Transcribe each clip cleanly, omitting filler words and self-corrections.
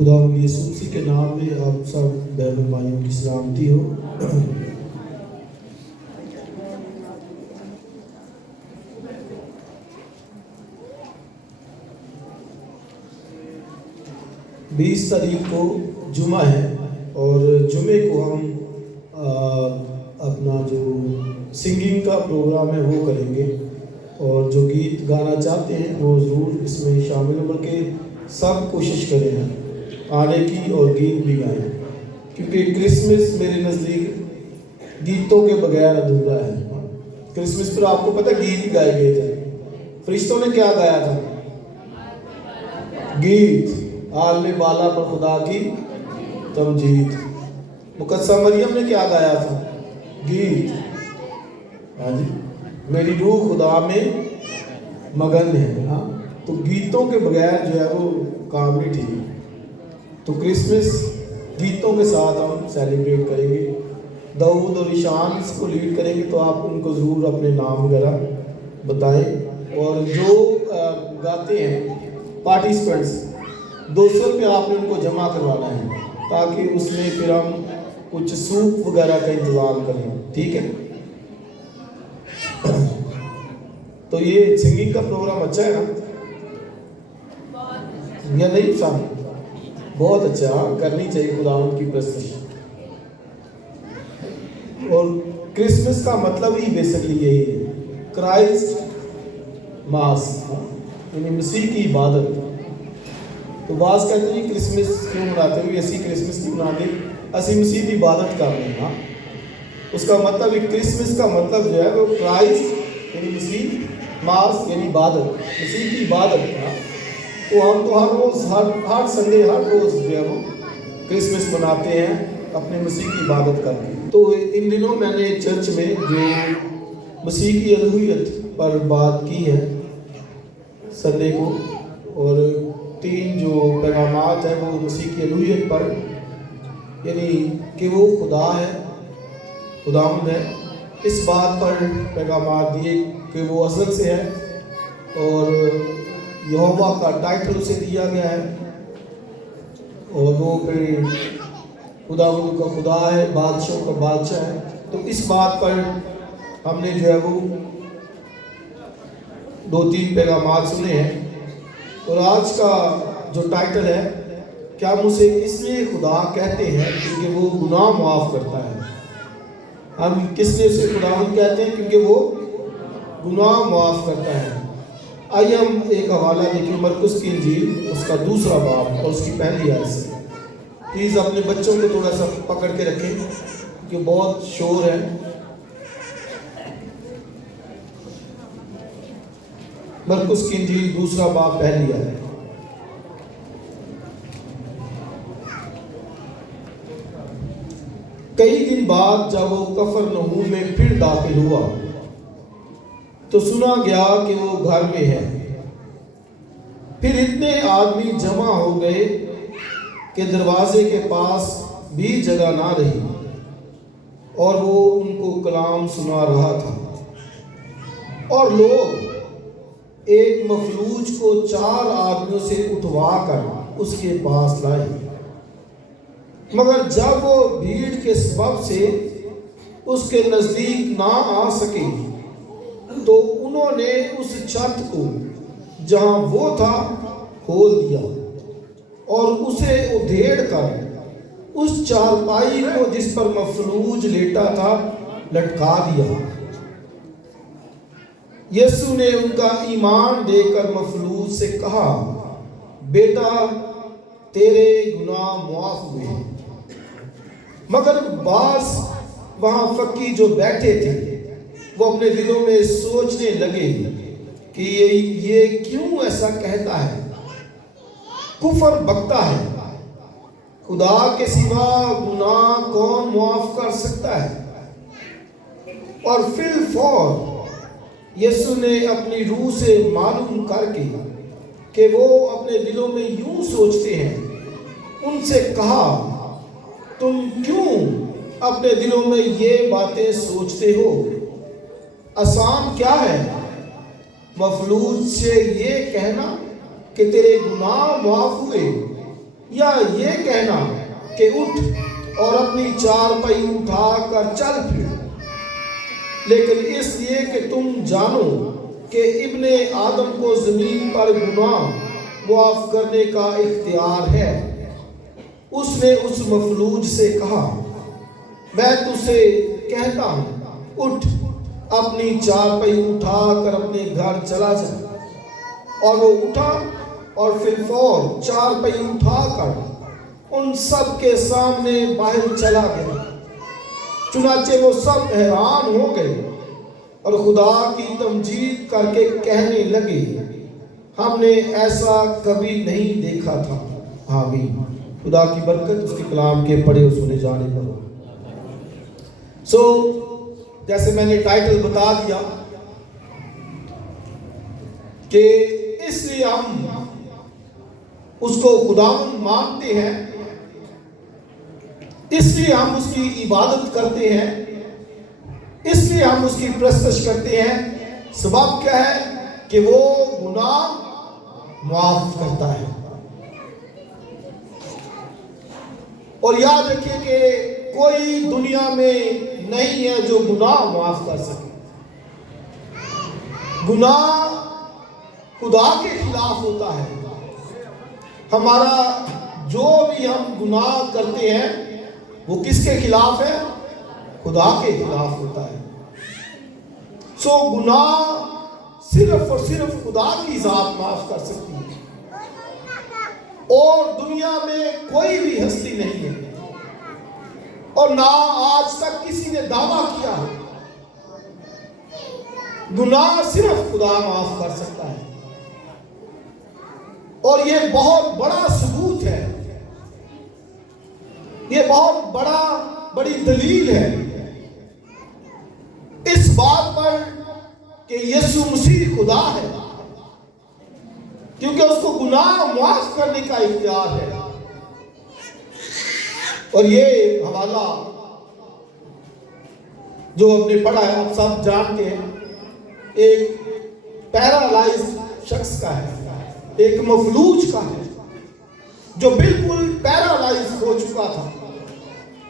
خدا یسوع مسیح کے نام میں آپ سب بہن بھائیوں کی سلامتی ہو۔ بیس تاریخ کو جمعہ ہے اور جمعے کو ہم اپنا جو سنگنگ کا پروگرام ہے وہ کریں گے، اور جو گیت گانا چاہتے ہیں وہ ضرور اس میں شامل ہو، بلکہ سب کوشش کریں آنے کی اور گیت بھی گائیں، کیونکہ کرسمس میرے نزدیک گیتوں کے بغیر ادھورا ہے۔ کرسمس پر آپ کو پتہ گیت ہی گائے گئے تھے۔ فرشتوں نے کیا گایا تھا؟ گیت، عالم بالا پر خدا کی تمجید۔ مقدسہ مریم نے کیا گایا تھا؟ گیت۔ ہاں جی، میری روح خدا میں مگن ہے۔ ہاں، تو گیتوں کے بغیر جو ہے وہ کام نہیں ٹھیک۔ تو کرسمس گیتوں کے ساتھ ہم سیلیبریٹ کریں گے۔ داؤد اور ایشان اس کو لیڈ کریں گے، تو آپ ان کو ضرور اپنے نام وغیرہ بتائیں، اور جو گاتے ہیں پارٹیسپینٹس 200 روپے آپ نے ان کو جمع کروانا ہے، تاکہ اس میں پھر ہم کچھ سوپ وغیرہ کا انتظام کریں، ٹھیک ہے؟ تو یہ سنگنگ کا پروگرام اچھا ہے نا یا نہیں صاحب؟ بہت اچھا، کرنی چاہیے خدا ان کی پرستش۔ اور کرسمس کا مطلب ہی بیسکلی یہی ہے، کرائسٹ ماس، یعنی مسیح کی عبادت۔ تو بعض کہتے ہیں کرسمس کیوں مناتے ہوئے، اسی کرسمس کی مناتے اسی مسیح کی عبادت کر رہے ہیں۔ اس کا مطلب کرسمس کا مطلب جو ہے وہ کرائسٹ یعنی مسیح، ماس یعنی عبادت، مسیح کی عبادت۔ تو ہم تو ہر روز ہر سنڈے ہر روز جو ہے وہ کرسمس مناتے ہیں اپنے مسیح کی عبادت کر کے۔ تو ان دنوں میں نے چرچ میں جو مسیح کی الوہیت پر بات کی ہے سنڈے کو، اور 3 جو پیغامات ہیں وہ مسیح کی الوہیت پر، یعنی کہ وہ خدا ہے، خداوند ہے، اس بات پر پیغامات دیے کہ وہ ازل سے ہے، اور یہوہ کا ٹائٹل اسے دیا گیا ہے، اور وہ پھر خداوند کا خدا ہے، بادشاہوں کا بادشاہ ہے۔ تو اس بات پر ہم نے جو ہے وہ 2-3 پیغامات سنے ہیں، اور آج کا جو ٹائٹل ہے، کیا ہم اسے اس لیے خدا کہتے ہیں کیونکہ وہ گناہ معاف کرتا ہے؟ ہم کس لیے اسے خداوند کہتے ہیں؟ کیونکہ وہ گناہ معاف کرتا ہے۔ آئیے ہم ایک حوالہ دیکھیں، مرکز کی انجیل اس کا 2 باب اور اس کی پہلی آیت سے۔ پلیز اپنے بچوں کو تھوڑا سا پکڑ کے رکھیں کیونکہ بہت شور ہے۔ مرکز کی انجیل 2 باب پہلی آیت۔ کئی دن بعد جب وہ کفرنہوم میں پھر داخل ہوا تو سنا گیا کہ وہ گھر میں ہے۔ پھر اتنے آدمی جمع ہو گئے کہ دروازے کے پاس بھی جگہ نہ رہی، اور وہ ان کو کلام سنا رہا تھا۔ اور لوگ ایک مفلوج کو 4 آدمیوں سے اٹھوا کر اس کے پاس لائے، مگر جب وہ بھیڑ کے سبب سے اس کے نزدیک نہ آ سکے تو انہوں نے اس چھت کو جہاں وہ تھا کھول دیا، اور اسے ادھیڑ کر اس چارپائی کو جس پر مفلوج لیٹا تھا لٹکا دیا۔ یسوع نے ان کا ایمان دے کر مفلوج سے کہا، بیٹا تیرے گناہ معاف ہوئے۔ مگر بعض وہاں فقی جو بیٹھے تھے وہ اپنے دلوں میں سوچنے لگے کہ یہ کیوں ایسا کہتا ہے، کفر بکتا ہے، خدا کے سوا گناہ کون معاف کر سکتا ہے؟ اور فی الفور یسوع نے اپنی روح سے معلوم کر کے کہ وہ اپنے دلوں میں یوں سوچتے ہیں، ان سے کہا، تم کیوں اپنے دلوں میں یہ باتیں سوچتے ہو؟ آسان کیا ہے مفلوج سے یہ کہنا کہ تیرے گناہ معاف ہوئے، یا یہ کہنا کہ اٹھ اور اپنی چارپائی اٹھا کر چل پھر، لیکن اس لیے کہ تم جانو کہ ابن آدم کو زمین پر گناہ معاف کرنے کا اختیار ہے۔ اس نے اس مفلوج سے کہا، میں تجھے کہتا ہوں اٹھ، اپنی چارپائی اٹھا کر اپنے گھر چلا جا۔ اور وہ اٹھا اور پھر فور چارپائی اٹھا کر ان سب کے سامنے باہر چلا گیا۔ چنانچہ وہ سب حیران ہو گئے اور خدا کی تمجید کر کے کہنے لگے، ہم نے ایسا کبھی نہیں دیکھا تھا۔ آمین۔ خدا کی برکت اس کے کلام کے پڑھے اور سنے جانے پر ہو۔ جیسے میں نے ٹائٹل بتا دیا کہ اس لیے ہم اس کو خداوند مانتے ہیں، اس لیے ہم اس کی عبادت کرتے ہیں، اس لیے ہم اس کی پرستش کرتے ہیں۔ سبب کیا ہے؟ کہ وہ گناہ معاف کرتا ہے۔ اور یاد رکھیے کہ کوئی دنیا میں نہیں ہے جو گناہ معاف کر سکے۔ گناہ خدا کے خلاف ہوتا ہے۔ ہمارا جو بھی ہم گناہ کرتے ہیں وہ کس کے خلاف ہے؟ خدا کے خلاف ہوتا ہے۔ گناہ صرف اور صرف خدا کی ذات معاف کر سکتی ہے، اور دنیا میں کوئی بھی ہستی نہیں ہے، اور نہ آج تک کسی نے دعویٰ کیا ہے۔ گناہ صرف خدا معاف کر سکتا ہے، اور یہ بہت بڑا ثبوت ہے، یہ بہت بڑی دلیل ہے اس بات پر کہ یسوع مسیح خدا ہے، کیونکہ اس کو گناہ معاف کرنے کا اختیار ہے۔ اور یہ حوالہ جو ہم نے پڑھا ہے آپ سب جانتے ہیں، ایک پیرالائز شخص کا ہے، ایک مفلوج کا ہے، جو بالکل پیرالائز ہو چکا تھا،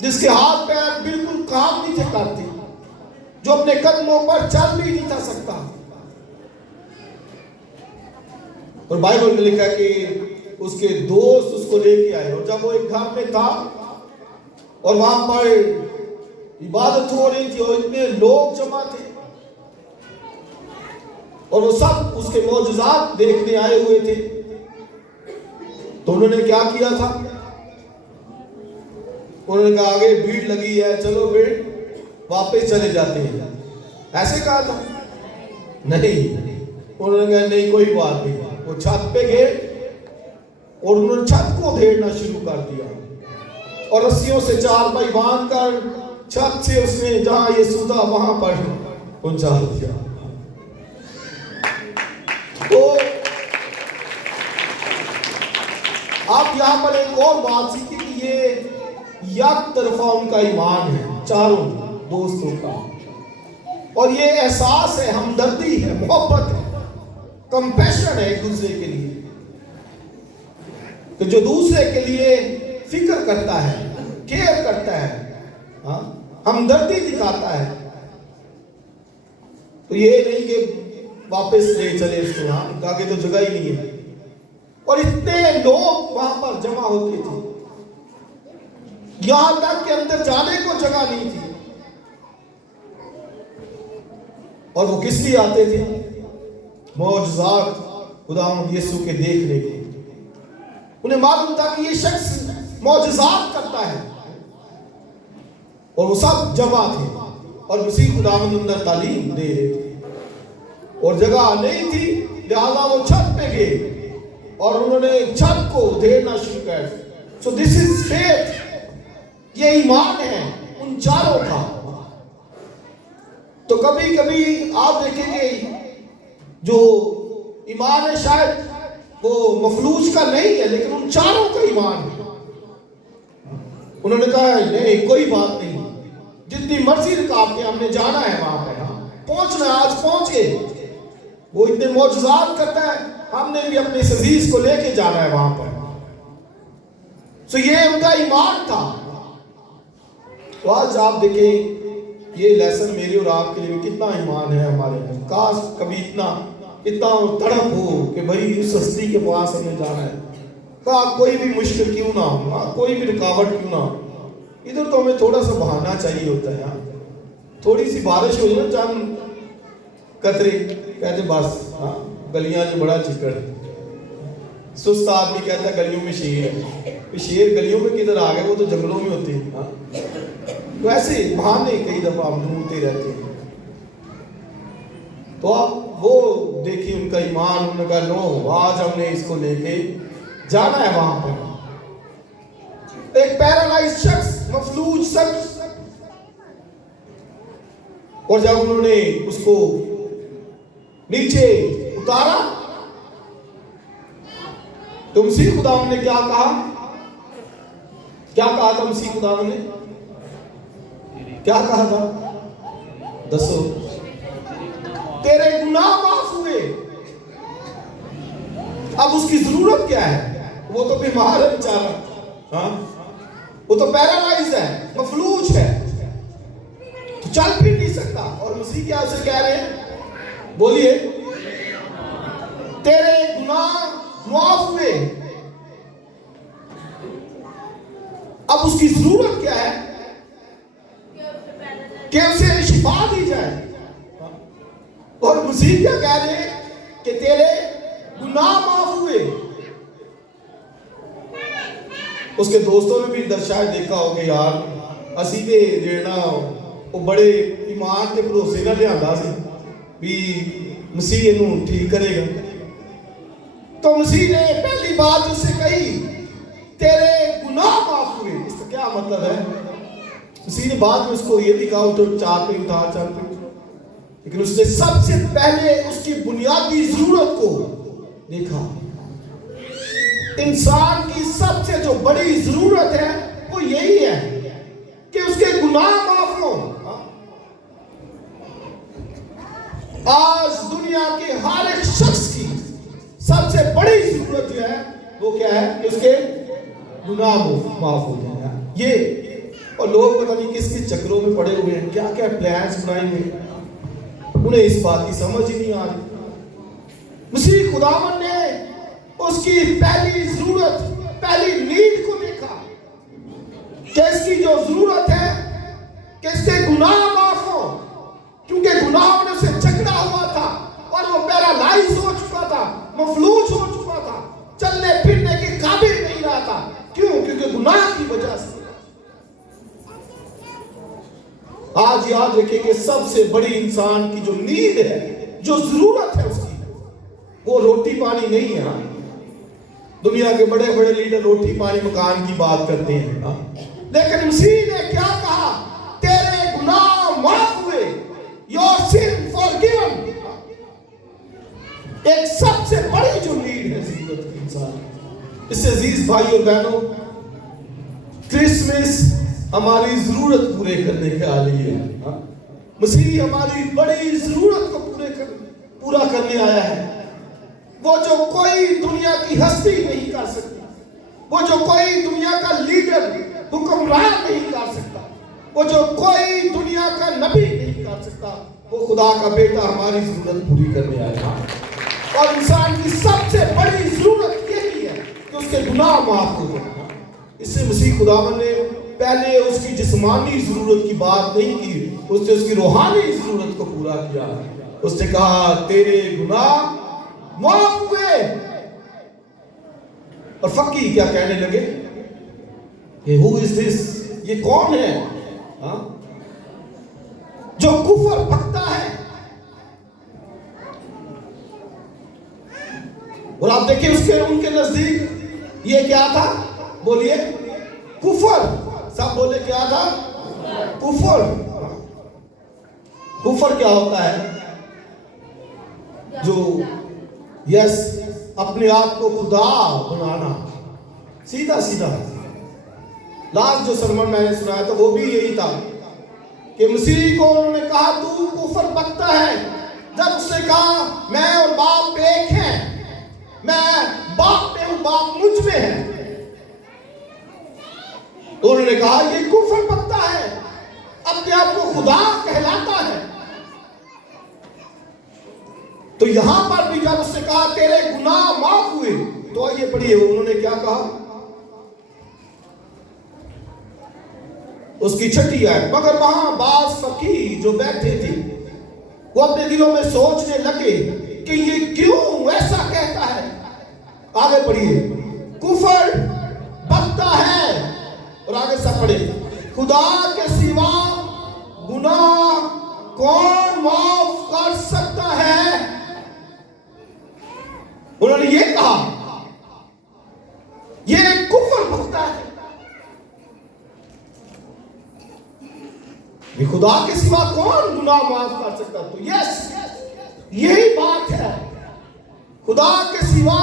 جس کے ہاتھ پیر بالکل کام نہیں تھے کرتے، جو اپنے قدموں پر چل بھی نہیں تھا سکتا۔ اور بائبل میں لکھا کہ اس کے دوست اس کو لے کے آئے، اور جب وہ ایک گھر میں تھا اور وہاں پر عبادت ہو رہی تھی اور اتنے لوگ جمع تھے اور وہ سب اس کے معجزات دیکھنے آئے ہوئے تھے، تو انہوں نے کیا کیا تھا؟ انہوں نے کہا آگے بھیڑ لگی ہے، چلو بھیڑ واپس چلے جاتے ہیں، ایسے کہا تھا؟ نہیں، انہوں نے کہا نہیں کوئی بات نہیں۔ وہ چھت پہ گئے اور انہوں نے چھت کو ادھیڑنا شروع کر دیا، اور رسیوں سے چارپائی باندھ کر چھت سے اس نے جہاں یسوع تھا وہاں پر پہنچا دیا۔ تو آپ یہاں پر ایک اور بات سیکھیں کہ یہ یک طرفہ ان کا ایمان ہے، چاروں دوستوں کا، اور یہ احساس ہے، ہمدردی ہے، محبت ہے، کمپیشن ہے ایک دوسرے کے لیے، کہ جو دوسرے کے لیے فکر کرتا ہے، کیئر کرتا ہے، ہمدردی دکھاتا ہے۔ تو یہ نہیں کہ واپس لے چلے اس کو، آگے تو جگہ ہی نہیں ہے، اور اتنے لوگ وہاں پر جمع ہوتے تھے، یہاں تک کہ اندر جانے کو جگہ نہیں تھی۔ اور وہ کس لیے آتے تھے؟ معجزات خداوند یسوع کے دیکھنے کے۔ انہیں معلوم تھا کہ یہ شخص معجزات کرتا ہے، اور وہ سب جمع تھے، اور مسیح خداوند اندر تعلیم دے رہے تھے، اور جگہ نہیں تھی، لہذا وہ چھت پہ گئے اور انہوں نے چھت کو ادھیڑنا شروع کر دیا۔ So this is faith، یہ ایمان ہے ان چاروں کا۔ تو کبھی کبھی آپ دیکھیں گے جو ایمان ہے شاید وہ مفلوج کا نہیں ہے، لیکن ان چاروں کا ایمان ہے۔ انہوں نے کہا نہیں کوئی بات نہیں، جتنی مرضی رکاوٹیں، ہم نے جانا ہے وہاں پہ، پہنچنا ہے، آج پہنچ گئے۔ وہ اتنے معجزات کرتا ہے، ہم نے بھی اپنے عزیز کو لے کے جانا ہے وہاں پر۔ سو یہ ان کا ایمان تھا. تو آج آپ دیکھیں یہ لیسن میرے اور آپ کے لیے کتنا ایمان ہے ہمارے اندر. کاش کبھی اتنا تڑپ ہو کہ بھائی اس ہستی کے پاس ہمیں جانا ہے. کوئی بھی مشکل کیوں نہ ہو, کوئی بھی رکاوٹ کیوں نہ ہو, ادھر تو ہمیں تھوڑا سا بہانا چاہیے ہوتا ہے. تھوڑی سی بارش ہو جائے نا, چند قطرے, کہتے بس گلیاں جو بڑا چکڑ. سست آدمی کہتا ہے گلیوں میں شیر ہے. شیر گلیوں میں کدھر آ گئے, وہ تو جنگلوں میں ہوتے ہیں. تو ایسے بہانے کئی دفعہ ہم ڈھونڈتے رہتے ہیں. تو آپ وہ دیکھیں ان کا ایمان, انہوں نے کہا نو, آج ہم نے اس کو لے کے جانا ہے وہاں پر. ایک پیرالائز شخص, مفلوج شخص, اور جب انہوں نے اس کو نیچے اتارا تو مسیح خداوند نے کیا کہا تھا. مسیح خداوند نے کیا کہا تھا, دسو. تیرے گناہ معاف ہوئے. اب اس کی ضرورت کیا ہے؟ وہ تو بیمار ہے بیچارہ, وہ تو پیرالائز ہے, مفلوج ہے, تو چل پھر نہیں سکتا. اور مسیح کیا اسے کہہ رہے ہیں, بولیے, تیرے گناہ معاف ہوئے. اب اس کی ضرورت کیا ہے کہ اسے شفا دی جائے. اور مسیح کیا کہہ رہے ہیں کہ تیرے گناہ معاف ہوئے. اس کے دوستوں نے بھی شاید دیکھا ہوگا, یار اسی تے جینا وہ بڑے ایمان کے بھروسے نہ لیا سی بھی مسیح انہوں ٹھیک کرے گا. تو مسیح نے پہلی بات اس سے کہی, تیرے گناہ معاف ہوئے. اس کا کیا مطلب ہے؟ مسیح نے بعد میں اس کو یہ بھی کہا اٹھو, چار پہ اٹھا, چار پہ, لیکن اس نے سب سے پہلے اس کی بنیادی ضرورت کو دیکھا. انسان کی سب سے جو بڑی ضرورت ہے وہ یہی ہے کہ اس کے گناہ معاف ہوں. آج دنیا کے ہر ایک شخص کی سب سے بڑی ضرورت جو ہے وہ کیا ہے کہ اس کے گناہ معاف ہو جائے. یہ اور لوگ پتہ نہیں کس کس چکروں میں پڑے ہوئے ہیں, کیا کیا پلانس بنائے ہوئے, انہیں اس بات کی سمجھ ہی نہیں آ رہی. مسیح خداوند نے اس کی پہلی ضرورت, پہلی نیڈ کو دیکھا کہ اس کی جو ضرورت ہے کہ اس کے گناہ معاف ہو, کیونکہ گناہ نے اسے جکڑا ہوا تھا اور وہ پیرالائز ہو چکا تھا, مفلوج ہو چکا تھا, چلنے پھرنے کے قابل نہیں رہا تھا. کیوں؟ کیونکہ گناہ کی وجہ سے. آج یاد رکھیں کہ سب سے بڑی انسان کی جو نیڈ ہے, جو ضرورت ہے اس کی, وہ روٹی پانی نہیں ہے. دنیا کے بڑے بڑے لیڈر روٹی پانی مکان کی بات کرتے ہیں, لیکن مسیح نے کیا کہا, تیرے گناہ معاف ہوئے, your sin forgiven. ایک سب سے بڑی جو نیڈ ہے زندگی کی انسان. اس سے عزیز بھائی اور بہنوں, کرسمس ہماری ضرورت پورے کرنے کے لیے ہے. مسیح ہماری بڑی ضرورت کو پورا کرنے آیا ہے. وہ جو کوئی دنیا کی ہستی نہیں کر سکتی, وہ جو کوئی دنیا کا لیڈر حکمران نہیں کر سکتا, وہ جو کوئی دنیا کا نبی نہیں کر سکتا, وہ خدا کا بیٹا ہماری ضرورت پوری کرنے آیا. اور انسان کی سب سے بڑی ضرورت یہی ہے کہ اس کے گناہ معاف ہو جائیں. اس سے مسیح خداوند نے پہلے اس کی جسمانی ضرورت کی بات نہیں کی, اس نے اس کی روحانی ضرورت کو پورا کیا. اس نے کہا تیرے گناہ معاف ہوئے. اور فقی کیا کہنے لگے کہ who is this, یہ کون ہے جو کفر بکتا ہے. اور آپ دیکھیں ان کے نزدیک یہ کیا تھا, بولیے, کفر. سب بولے کیا تھا, کفر. کفر کیا ہوتا ہے, جو اپنے آپ کو خدا بنانا. سیدھا سیدھا لاسٹ جو سرمن میں نے سنایا تھا وہ بھی یہی تھا کہ مسیح کو انہوں نے کہا تو کفر بکتا ہے. جب اس نے کہا میں اور باپ ایک ہیں, میں باپ میں ہوں, باپ مجھ میں ہے, انہوں نے کہا یہ کفر بکتا ہے، اپنے آپ کو خدا کہلاتا ہے۔ تو یہاں پر بھی جب اس نے کہا تیرے گناہ معاف ہوئے، تو آئیے پڑھیے انہوں نے کیا کہا، اس کی چھٹی آیت، مگر وہاں بعض فقیہ جو بیٹھے تھے وہ اپنے دلوں میں سوچنے لگے کہ یہ کیوں ایسا کہتا ہے۔ آگے پڑھیے، کفر بکتا ہے، اور آگے سب پڑھے، خدا کے سوا گناہ کون معاف کر سکتا ہے۔ انہوں نے یہ کہا یہ کفر بکتا ہے، یہ خدا کے سوا کون گناہ معاف کر سکتا۔ تو یس، یہی بات ہے، خدا کے سوا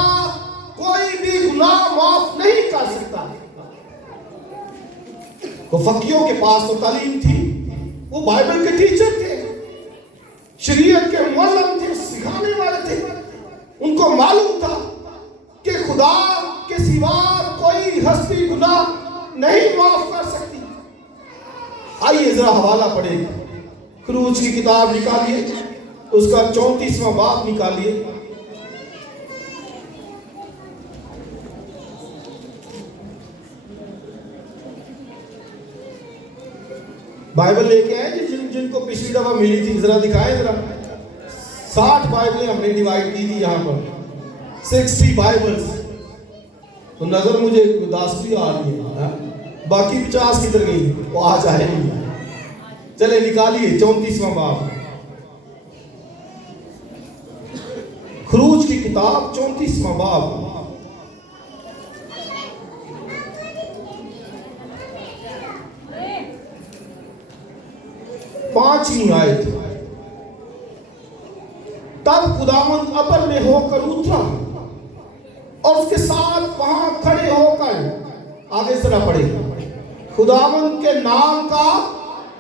کوئی بھی گناہ معاف نہیں کر سکتا۔ تو فقیوں کے پاس تو تعلیم تھی، وہ بائبل کے ٹیچر تھے، شریعت کے معلم تھے، سکھانے والے تھے، ان کو معلوم تھا کہ خدا کے سوا کوئی ہستی گناہ نہیں معاف کر سکتی۔ آئیے ذرا حوالہ پڑھیں، خروج کی کتاب نکالیے، اس کا 34واں باب نکالیے۔ بائبل لے کے آئے جن کو پچھلی دفعہ ملی تھی، ذرا دکھائیں ذرا۔ 60 بائبلیں ہم نے ڈیوائیڈ کی تھی یہاں پر، 60 بائبلز۔ تو نظر مجھے اداسی آ رہی ہے، باقی 50 کدھر گئی؟ وہ آ جائے نہیں۔ چلے نکالیے 34واں باب، خروج کی کتاب 34واں باب۔ پانچویں آیت، تب خداوند ابر میں ہو کر اترا اور اس کے ساتھ وہاں کھڑے ہو کر، آگے ذرا پڑھے، خداوند کے نام کا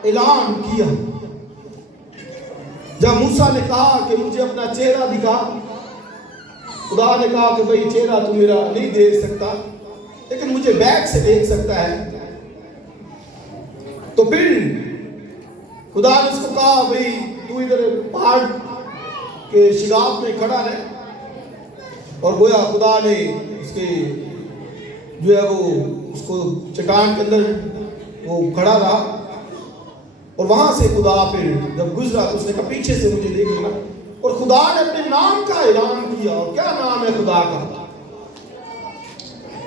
اعلان کیا۔ جب موسیٰ نے کہا کہ مجھے اپنا چہرہ دکھا، خدا نے کہا کہ بھئی چہرہ تو میرا نہیں دیکھ سکتا، لیکن مجھے بیک سے دیکھ سکتا ہے۔ تو پھر خدا نے اس کو کہا بھئی تو ادھر پہاڑ کے شگاف میں کھڑا رہے، اور گویا خدا نے اس کے جو ہے وہ اس کو چٹان کے اندر وہ کھڑا رہا، اور وہاں سے خدا پھر جب گزرا تو اس نے کہا پیچھے سے مجھے دیکھ لینا، اور خدا نے اپنے نام کا اعلان کیا۔ اور کیا نام ہے خدا کا؟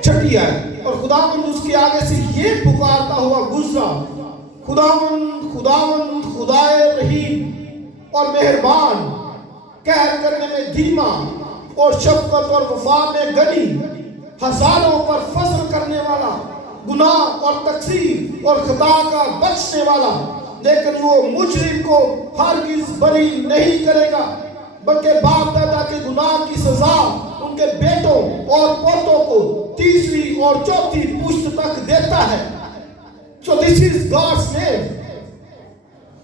چھٹی آیت، اور خداوند اس کے آگے سے یہ پکارتا ہوا گزرا، خداوند خداوند خدائے رحیم اور مہربان، قہر کرنے میں دھیما اور شفقت اور وفا میں غنی، ہزاروں پر فضل کرنے والا، گناہ اور تقصیر اور خطا کا بخشنے والا، لیکن وہ مجرم کو ہرگز بری نہیں کرے گا، بلکہ باپ دادا کے گناہ کی سزا ان کے بیٹوں اور پوتوں کو تیسری اور چوتھی پشت تک دیتا ہے۔ So this is God's name.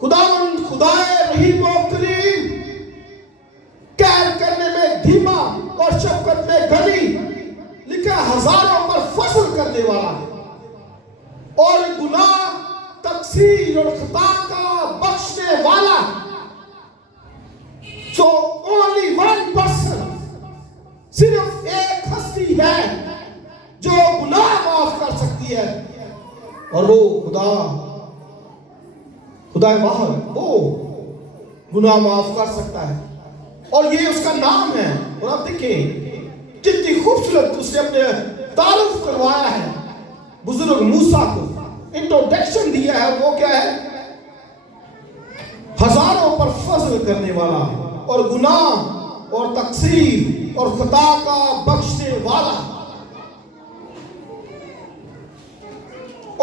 خداوند خدائے رحیم و کریم، قہر کرنے میں دھیما اور شفقت میں غنی، لکھا ہزاروں پر فضل کرنے والا، اور گناہ تقصیر اور خطا کا بخشنے والا۔ So only one person، صرف ایک ہستی ہے جو گناہ معاف کر سکتی ہے، اور وہ خدا واحد، وہ گناہ معاف کر سکتا ہے، اور یہ اس کا نام ہے۔ اور آپ دیکھیں کتنی خوبصورت اس نے اپنے تعارف کروایا ہے بزرگ موسیٰ کو، انٹروڈکشن دیا ہے۔ وہ کیا ہے؟ ہزاروں پر فضل کرنے والا، اور گناہ اور تقصیر اور خطا کا بخشنے والا۔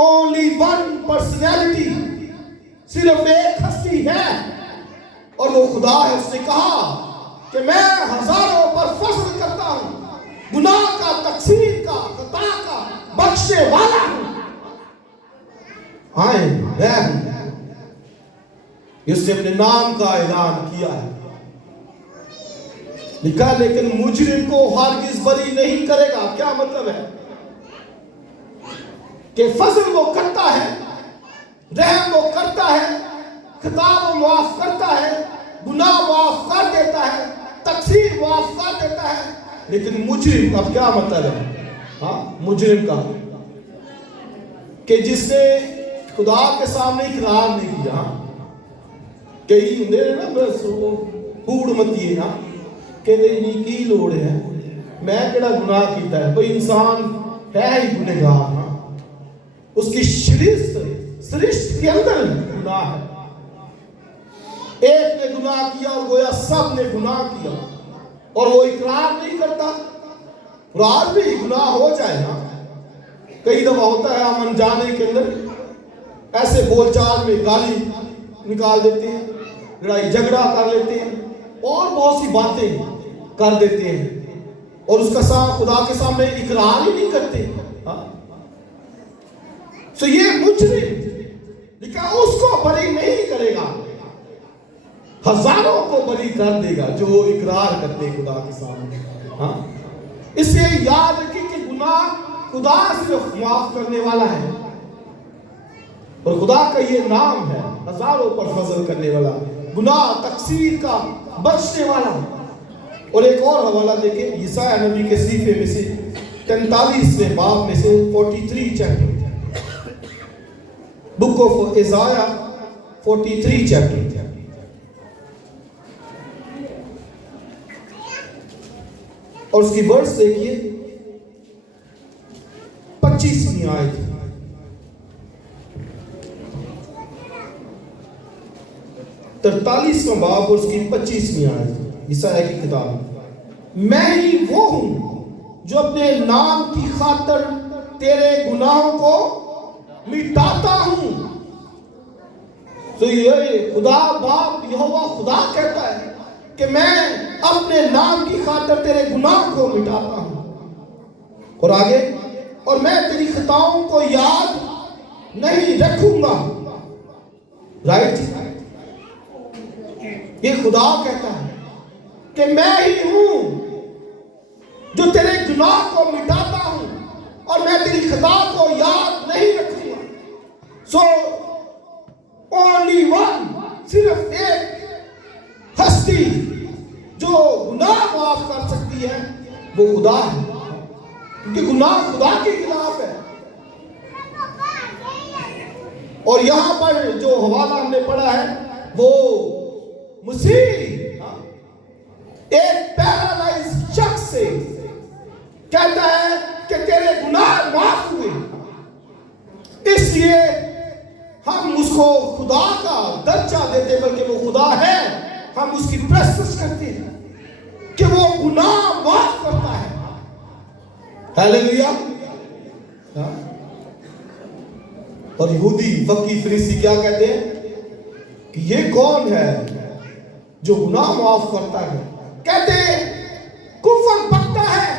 only one personality، صرف ایک ہستی ہے، اور وہ خدا ہے۔ اس نے کہا کہ میں ہزاروں پر فضل کرتا ہوں، گناہ کا، تقصیر کا، خطا کا بخشنے والا ہوں۔ آئیں میں ہوں، اس نے اپنے نام کا اعلان کیا ہے، لکھا لیکن مجرم کو ہرگز بری نہیں کرے گا۔ کیا مطلب ہے؟ کہ فضل وہ کرتا ہے، رحم وہ کرتا ہے، خطا وہ معاف کرتا ہے، گناہ معاف کر دیتا ہے، تقصیر معاف کر دیتا ہے. لیکن مجرم کا کیا مطلب ہے؟ ہاں مجرم کا کہ جس نے خدا کے سامنے اقرار نہیں کیا. کئی ہوں نا بس وہ کوڑ متی ہے نا کہ نہیں کی لوڑ ہے، میں کیڑا گناہ کیتا ہے. بھئی انسان ہے ہی گنہگار، اس کی سرشت کے اندر گناہ ہے. ایک نے گناہ کیا اور گویا سب نے گناہ کیا، اور وہ اقرار نہیں کرتا. اور آج بھی گناہ ہو جائے نا، کئی دفعہ ہوتا ہے ہم انجانے کے اندر ایسے بول چال میں گالی نکال دیتے ہیں، لڑائی جھگڑا کر لیتے ہیں، اور بہت سی باتیں کر دیتے ہیں، اور اس کا خدا کے سامنے اقرار ہی نہیں کرتے. تو یہ مجرم لیکن اس کو بری نہیں کرے گا، ہزاروں کو بری کر دے گا جو اقرار کرتے خدا کے سامنے. اس لیے یاد رکھیں کہ گناہ خدا صرف معاف کرنے والا ہے، اور خدا کا یہ نام ہے ہزاروں پر فضل کرنے والا، گناہ تقصیر کا بچنے والا. اور ایک اور حوالہ دیکھیں یسایہ نبی کے صحیفے میں سے 43ویں باب میں سے 43 چیپٹر، بک آف ایزایہ 43 چیپٹر، اور اس کی ورس دیکھیے 25ویں آیت. ترتالیسواں باب اور اس کی 25ویں آیت، یسایہ کی کتاب. میں ہی وہ ہوں جو اپنے نام کی خاطر تیرے گناہوں کو مٹاتا ہوں. تو یہ خدا باپ یہوہ خدا کہتا ہے کہ میں اپنے نام کی خاطر تیرے گناہ کو مٹاتا ہوں. اور آگے، اور میں تیری خطاؤں کو یاد نہیں رکھوں گا. رائٹ، یہ خدا کہتا ہے کہ میں ہی ہوں جو تیرے گناہ کو مٹاتا ہوں، اور میں تیری خطا کو یاد نہیں رکھوں گا. سو اونلی ون، صرف ایک ہستی جو گناہ معاف کر سکتی ہے وہ خدا ہے، کیونکہ گناہ خدا کے خلاف ہے. اور یہاں پر جو حوالہ ہم نے پڑھا ہے وہ مسیح ایک پیرالائز شخص سے کہتا ہے کہ تیرے گناہ معاف ہوئے. اس لیے ہم اس کو خدا کا درجہ دیتے، بلکہ وہ خدا ہے، ہم اس کی پرستش کرتے ہیں کہ وہ گناہ معاف کرتا ہے. ہیلیلویا. اور یہودی فقی فریسی کیا کہتے ہیں کہ یہ کون ہے جو گناہ معاف کرتا ہے؟ کہتے ہیں کفر بکتا ہے،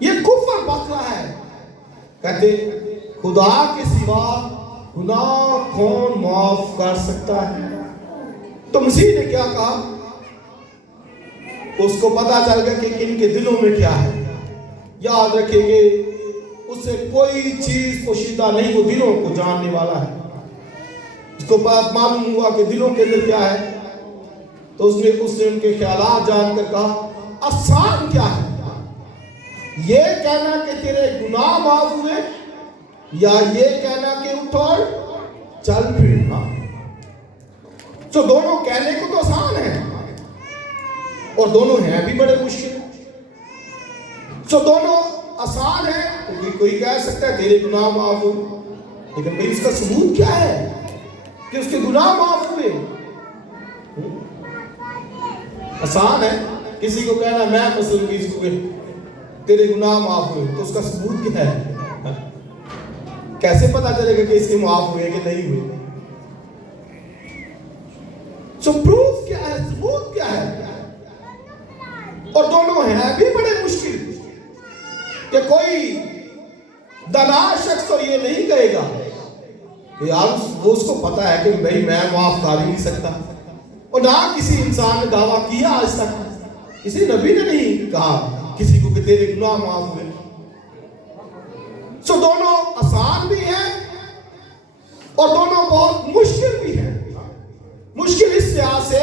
یہ کفر بک رہا ہے. کہتے خدا کے سوا گناہ کون معاف کر سکتا ہے؟ تو مسیح نے کیا کہا؟ اس کو پتا چل گیا کہ کن کے دلوں میں کیا ہے. یاد رکھیں کہ اس سے کوئی چیز پوشیدہ نہیں، وہ دلوں کو جاننے والا ہے. اس کو بات معلوم ہوا کہ دلوں کے اندر کیا ہے، تو اس نے ان کے خیالات جان کر کہا آسان کیا ہے، یہ کہنا کہ تیرے گناہ معاف ہوئے، یا یہ کہنا کہ اٹھ اور چل پھر. تو دونوں کہنے کو تو آسان ہے، اور دونوں ہیں بھی بڑے مشکل. تو دونوں آسان ہے، کیونکہ کوئی کہہ سکتا ہے تیرے گناہ معاف ہوئے، لیکن بھئی اس کا ثبوت کیا ہے کہ اس کے گناہ معاف ہوئے؟ آسان ہے کسی کو کہنا، میں مثلا کسی کو کہ تیرے گناہ معاف ہوئے، تو اس کا ثبوت کیا ہے؟ کیسے پتا چلے گا کہ اس کے معاف ہوئے کہ نہیں ہوئے؟ سو پروف کیا ہے، ثبوت کیا ہے؟ اور دونوں ہیں بھی بڑے مشکل کہ کوئی دانا شخص تو یہ نہیں کہے گا یار وہ اس کو پتا ہے کہ بھئی میں معاف کر ہی نہیں سکتا. اور نہ کسی انسان نے دعویٰ کیا آج تک، کسی نبی نے نہیں کہا کسی کو کہ تیرے گناہ معاف ہوئے. اور دونوں بہت مشکل بھی ہیں. مشکل اس لحاظ سے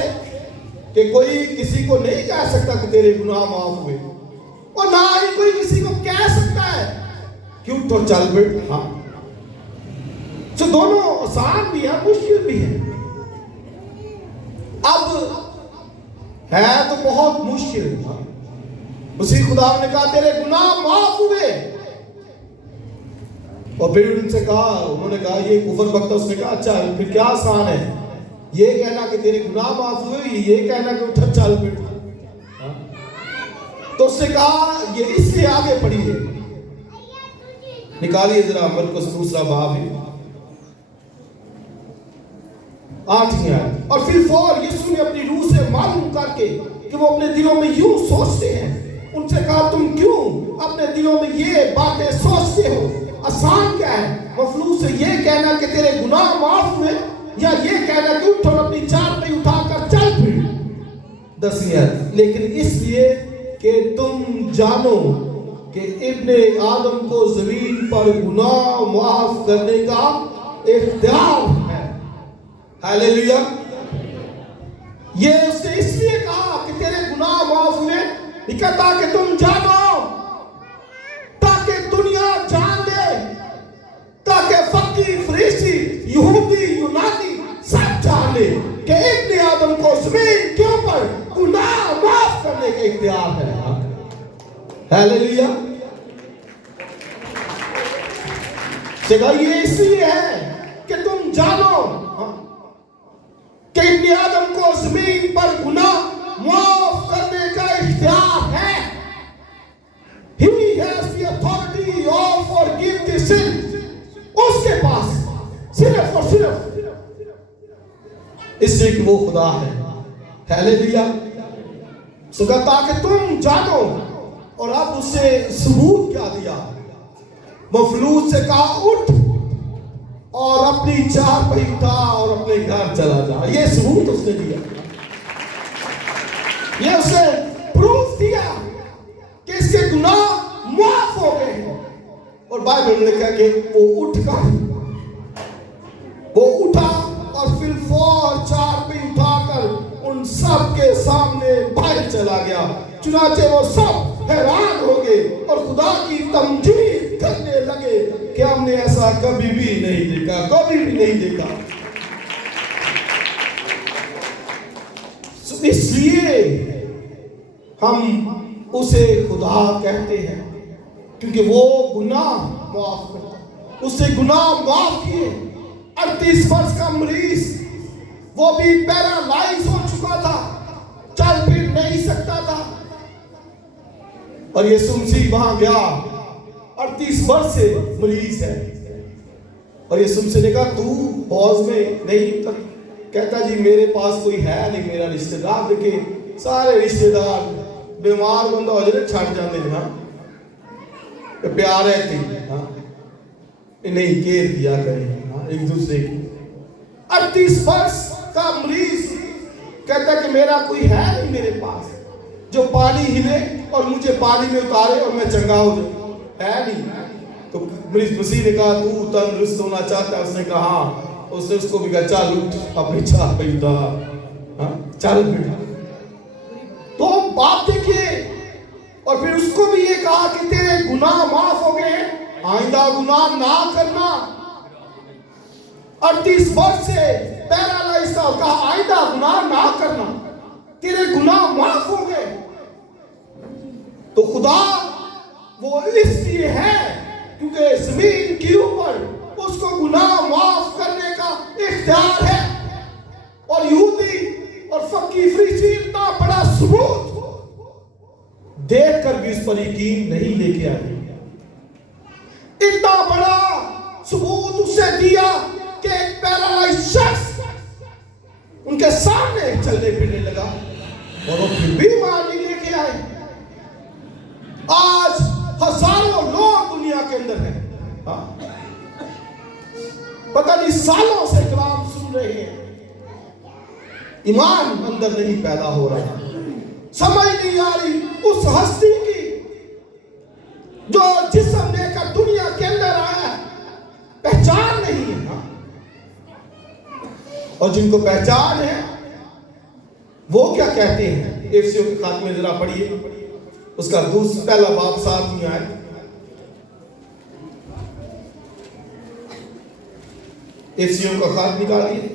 کہ کوئی کسی کو نہیں کہہ سکتا کہ تیرے گناہ معاف ہوئے، اور نہ ہی کوئی کسی کو کہہ سکتا ہے کہ اٹھ اور چل بیٹھ. ہاں تو دونوں آسان بھی ہیں، مشکل بھی ہیں. اب ہے تو بہت مشکل. مسیح خدا نے کہا تیرے گناہ معاف ہوئے، اور پھر ان سے کہا، انہوں نے کہا یہ کفر بکتا. اس نے کہا اچھا پھر کیا آسان ہے، یہ کہنا کہ تیرے گناہ معاف ہوئے، یہ کہنا کہ اٹھ چل بیٹھ. تو اس نے کہا یہ اس لیے آگے پڑھی ہے. نکالیے ذرا مرکز دوسرا باب ہے 8 آیت. اور پھر فور یسوع نے اپنی روح سے معلوم کر کے کہ وہ اپنے دلوں میں یوں سوچتے ہیں، ان سے کہا تم کیوں اپنے دلوں میں یہ باتیں سوچتے ہو؟ آسان کیا ہے، مفلوج سے یہ کہنا کہ تیرے گناہ معاف ہوئے، یا یہ کہنا کہ اٹھ اور اپنی چارپائی اٹھا کر چل پھر. 10 آیت. لیکن اس لیے کہ تم جانو کہ ابن آدم کو زمین پر گناہ معاف کرنے کا اختیار ہے. ہاللیلویا. یہ اس نے اس لیے کہا کہ تیرے گناہ معاف ہوئے، یہ کہتا کہ تم جانو، تاکہ دنیا جان لے، تاکہ فقیر فریسی یہودی یونانی سب جان لے کہ ابن آدم کو زمین کے اوپر گناہ معاف کرنے کا اختیار ہے. ہاللیلویا. جگہ یہ اس لیے ہے کہ تم جانو کہ ابن آدم کو زمین پر گناہ معاف کرنے کا اختیار ہے. He has the authority of forgive the sin. اس کے پاس صرف اور صرف اس لیے کہ وہ خدا ہے. ہاللیلویا. سو کہتا کہ تم جانو، اور اب اس سے ثبوت کیا دیا؟ مفلوج سے کہا اٹھ اور اپنی چارپائی اٹھا اور اپنے گھر چلا جا. یہ ثبوت اس نے دیا، یہ اس نے پروف دیا کہ اس کے گناہ معاف ہو گئے ہیں. اور بائبل نے کہا کہ وہ اٹھ کر وہ اٹھا اور پھر فور چارپائی اٹھا کر ان سب کے سامنے باہر چلا گیا. چنانچہ وہ سب حیران ہو گئے اور خدا کی تمجید کرنے لگے کہ ہم نے ایسا کبھی بھی نہیں دیکھا، کبھی بھی نہیں دیکھا. اس لیے ہم اسے خدا کہتے ہیں کیونکہ وہ گناہ معاف کرتا ہے. اس سے گناہ معاف کیے. 38 برس کا مریض، وہ بھی پیرالائز ہو چکا تھا، چل پھر نہیں سکتا تھا، اور یسوع مسیح وہاں گیا. 38 برس سے مریض ہے، اور یسوع مسیح نے کہا تو حوض میں نہیں اتر. کہتا جی میرے پاس کوئی ہے نہیں میرا رشتہ دار. دیکھیں سارے رشتہ دار بیمار بندہ ہو جائے چھٹ جاتے ہیں. ہاں پیار رہتے ہیں، ہاں نہیں کیئر کیا کریں ایک دوسرے کی. 38 برس کا مریض کہتا کہ میرا کوئی ہے نہیں میرے پاس جو پانی ہلے اور مجھے پانی میں اتارے اور میں چنگا ہو جاؤں. ہے نہیں. تو مریض مسیح نے کہا تو تندرست ہونا چاہتا ہے؟ اس نے کہا ہاں. اس نے اس کو بھی کہا چل اٹھ اپنی چارپائی اٹھا، چل بیٹا. تو بات دیکھیے، اور پھر اس کو بھی یہ کہا کہ تیرے گناہ معاف ہو گئے، آئندہ گناہ نہ کرنا. 38 برس سے پیرالائز تھا، کہا آئندہ گناہ نہ کرنا، تیرے گناہ معاف ہو گئے. تو خدا وہ اس لیے ہے کیونکہ زمین کے اوپر اس کو گناہ معاف کرنے کا اختیار ہے. اور یہودی اور فقی فریسی اتنا بڑا ثبوت دیکھ کر بھی اس پر یقین نہیں لے کے آئے. اتنا بڑا ثبوت اسے دیا کہ ایک پیرالائز شخص ان کے سامنے چلنے پھرنے لگا، اور وہ پھر بھی مان نہیں لے کے آئے. آج ہزاروں لوگ دنیا کے اندر ہیں، پتہ نہیں سالوں سے کلام سن رہے ہیں، ایمان اندر نہیں پیدا ہو رہا، سمجھ نہیں آ رہی اس ہستی کی جو جسم لے کر دنیا کے اندر آیا ہے، پہچان نہیں ہے. اور جن کو پہچان ہے وہ کیا کہتے ہیں؟ افسیوں کے خط میں ذرا پڑھیے اس کا پہلا باب 7ویں آیت. افسیوں کا خط نکالیے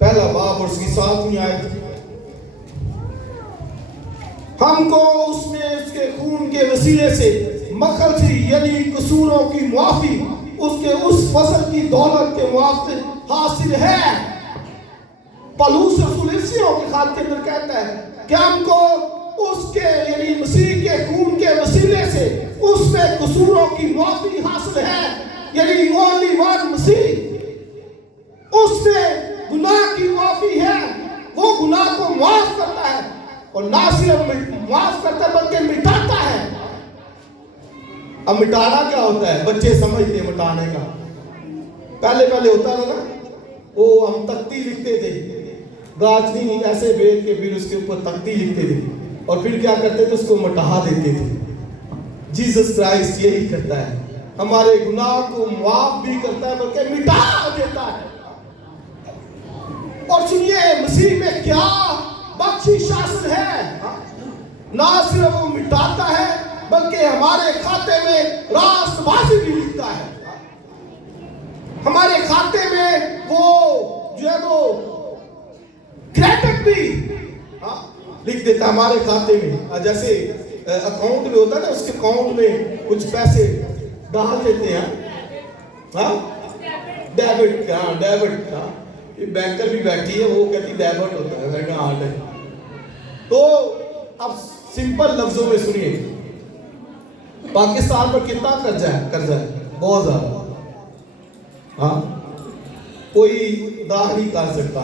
پہلا باب اور اس کی 7ویں آیت. ہم کو اس میں اس کے خون کے وسیلے سے مغفرت یعنی قصوروں کی معافی اس کے اس فضل کی دولت کے موافق حاصل ہے. پالوس رسول افسیوں کے خط کے اندر کہتا ہے کہ ہم کو اس کے یعنی مسیح کے خون کے وسیلے سے اس میں قصوروں کی معافی حاصل ہے. یعنی اونلی ون مسیح، اس میں گناہ کی معافی ہے. وہ گناہ کو معاف کرتا ہے اور نہ صرف معاف کرتا ہے بلکہ مٹاتا ہے. اب مٹانا کیا ہوتا ہے؟ بچے سمجھتے ہیں مٹانے کا. پہلے ہوتا تھا نا، وہ ہم تختی لکھتے تھے، گاچنی ایسے بیل کے پھر اس کے اوپر تختی لکھتے تھے اور پھر کیا کرتے تھے؟ اس کو مٹا دیتے تھے. جیسس کرائسٹ یہی کرتا ہے، ہمارے گناہ کو معاف بھی کرتا ہے بلکہ مٹا دیتا ہے. اور سنیے مسیح میں کیا بخشش حاصل ہے. نہ صرف وہ مٹاتا ہے بلکہ ہمارے کھاتے میں راست بازی بھی لکھتا ہے. ہمارے کھاتے میں وہ جو ہے وہ کریڈٹ بھی لکھ دیتا ہے ہمارے کھاتے میں. جیسے اکاؤنٹ میں ہوتا ہے نا، اس کے اکاؤنٹ میں کچھ پیسے ڈال دیتے ہیں، ڈیبٹ کا. یہ بینکر بھی بیٹھی ہے، وہ کہتی ڈیبٹ ہوتا ہے. میں کہا ہاں ہے. تو اب سمپل لفظوں میں سنیے، پاکستان پر کتنا قرضہ ہے؟ بہت زیادہ. ہاں کوئی ادا نہیں کر سکتا.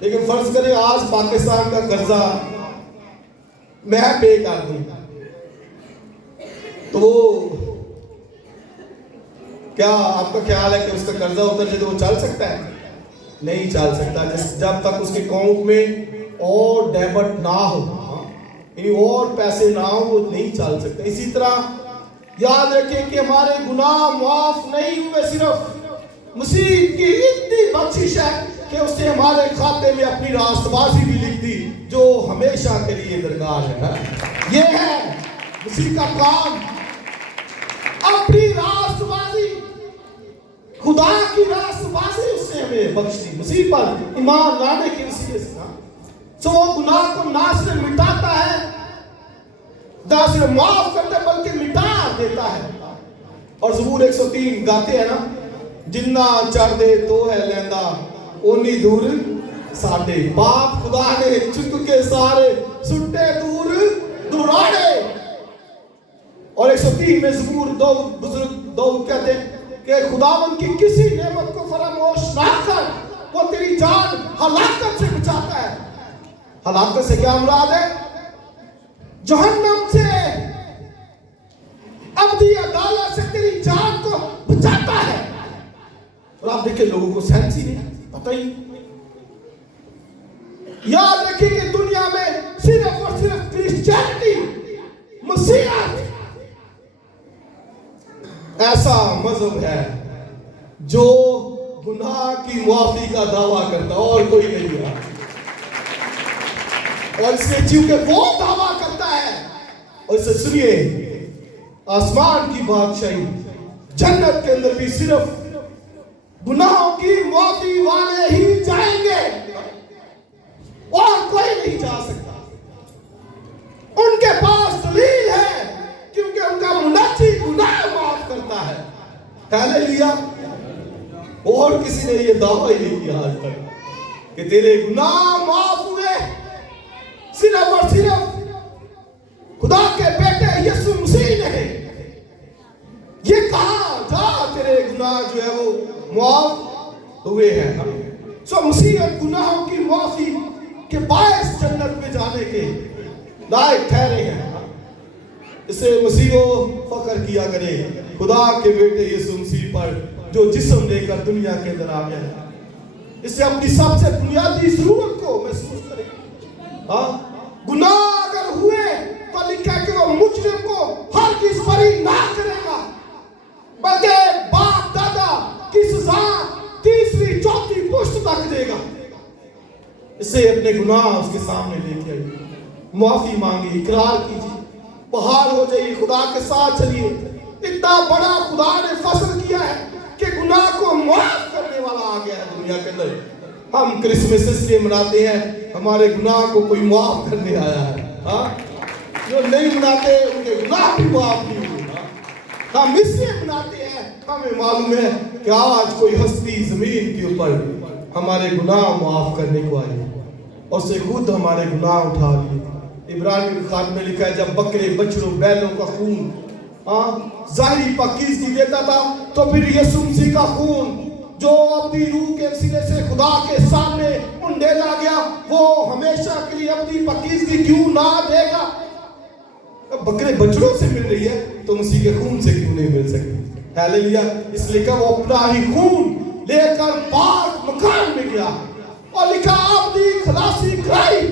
لیکن فرض کریں آج پاکستان کا قرضہ میں پے کر دوں تو کیا آپ کا خیال ہے کہ اس کا قرضہ اتر جائے تو وہ چل سکتا ہے؟ نہیں چل سکتا. جب تک اس کے اکاؤنٹ میں اور ڈیبٹ نہ ہو، یعنی اور پیسے نہ ہو، وہ نہیں چل سکتا. اسی طرح یاد رکھیں کہ ہمارے گناہ معاف نہیں ہوئے صرف مسیح کی اتنی بخشش ہے کہ اس نے ہمارے کھاتے میں اپنی راست بازی بھی لکھ دی جو ہمیشہ کے لیے درکار ہے. یہ ہے مسیح کا کام، اپنی راست بازی، خدا کی راست بازی اس نے ہمیں بخش دی مسیح پر ایمان لانے کی وسیلے سے. سو وہ گناہ کو نہ صرف مٹاتا ہے، نہ صرف معاف کرتا ہے بلکہ مٹا دیتا ہے. اور زبور 103 گاتے ہیں نا، جنہ چڑھ دے تو ہے لیندا اونی دور ساڈے. باپ خدا نے چک کے سارے سٹے دور دوراڑے. اور 103 میں زبور بزرگ کہتے ہیں کہ خداوند کی کسی نعمت کو فراموش نہ کر، وہ تیری جان ہلاکت سے بچاتا ہے. ہلاکت سے کیا مراد ہے؟ جہنم سے، ابدی عدالت سے تیری جان کو بچاتا ہے. اور آپ دیکھیں لوگوں کو سینس ہی نہیں، پتہ ہی. یاد رکھیں کہ دنیا میں صرف اور صرف کرسچینٹی، مسیحیت ایسا مذہب ہے جو گناہ کی معافی کا دعویٰ کرتا ہے، اور کوئی نہیں ہے. اور اس میں چونکہ وہ دعویٰ کرتا ہے، اور اسے سنیے، آسمان کی بادشاہی جنت کے اندر بھی صرف گناہوں کی معافی والے ہی جائیں گے، اور کوئی نہیں جا سکتا. ان کے پاس دلیل ہے کیونکہ ان کا منجی گناہ معاف کرتا ہے. ہاللیلویا. اور کسی نے یہ دعویٰ ہی نہیں کیا آج تک کہ تیرے گناہ معاف ہوئے. صرف اور صرف خدا کے بیٹے یسوع مسیح نے یہ کہا، جا تیرے گناہ جو ہے وہ معاف ہوئے ہیں. سو مسیح گناہوں کی معافی کے باعث جنت میں جانے کے لائق ٹھہرے ہیں. اسے مسیح کو فخر کیا کرے خدا کے بیٹے یسوع مسیح پر جو جسم لے کر دنیا کے اندر آ گیا ہے. اسے اپنی سب سے بنیادی ضرورت کو محسوس کرے. گناہ اگر ہوئے تو لکھا ہے کہ وہ مجرم کو ہرگز بری نہ کرے گا، بلکہ باپ دادا کی سزا تیسری چوتھی پشت تک دے گا. اسے اپنے گناہ اس کے سامنے لے کے آئیے، معافی مانگیے، اقرار کیجیے، بحال ہو جائیے، خدا کے ساتھ چلیے۔ اتنا بڑا خدا نے فضل کیا ہے کہ گناہ کو معاف کرنے والا آ گیا ہے دنیا کے اندر۔ ہم کرسمس اس لیے مناتے ہیں، ہمارے گناہ کو کوئی معاف کرنے آیا ہے۔ ہاں، جو نہیں مناتے ان کے گناہ بھی معاف نہیں ہوئے۔ ہم اس لیے مناتے ہیں، ہمیں معلوم ہے کہ آج کوئی ہستی زمین کے اوپر ہمارے گناہ معاف کرنے کو آئی اور اسے خود ہمارے گناہ اٹھا لیے۔ عبرانی کے خط میں لکھا ہے جب بکرے بچڑوں بیلوں کا خون ظاہری پاکیزگی دیتا تھا، تو پھر یسوع مسیح کا خون جو اپنی روح کے وسیلے سے خدا کے سامنے انڈیلا گیا، وہ ہمیشہ کے لیے اپنی پاکیزگی کیوں نہ دے گا؟ بکرے بچڑوں سے مل رہی ہے تو مسیح کے خون سے کیوں نہیں مل سکتی؟ ہاللیلویا! اس لیے کہ وہ اپنا ہی خون لے کر پاک مکان میں گیا اور لکھا اپنی خلاصی کرائی۔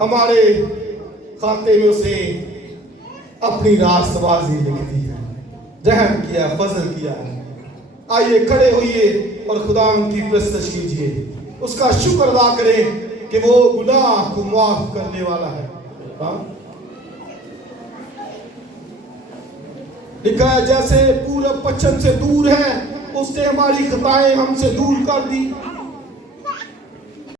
ہمارے خاتے میں اسے اپنی راست بازی لکھ دی ہے، رحم کیا، فضل کیا۔ آئیے کھڑے ہوئیے اور خدا ان کی پرستش کیجئے، اس کا شکر ادا کریں کہ وہ گناہ کو معاف کرنے والا ہے۔ لکھا ہے جیسے پورب پچھم سے دور ہے، اس نے ہماری خطائیں ہم سے دور کر دی۔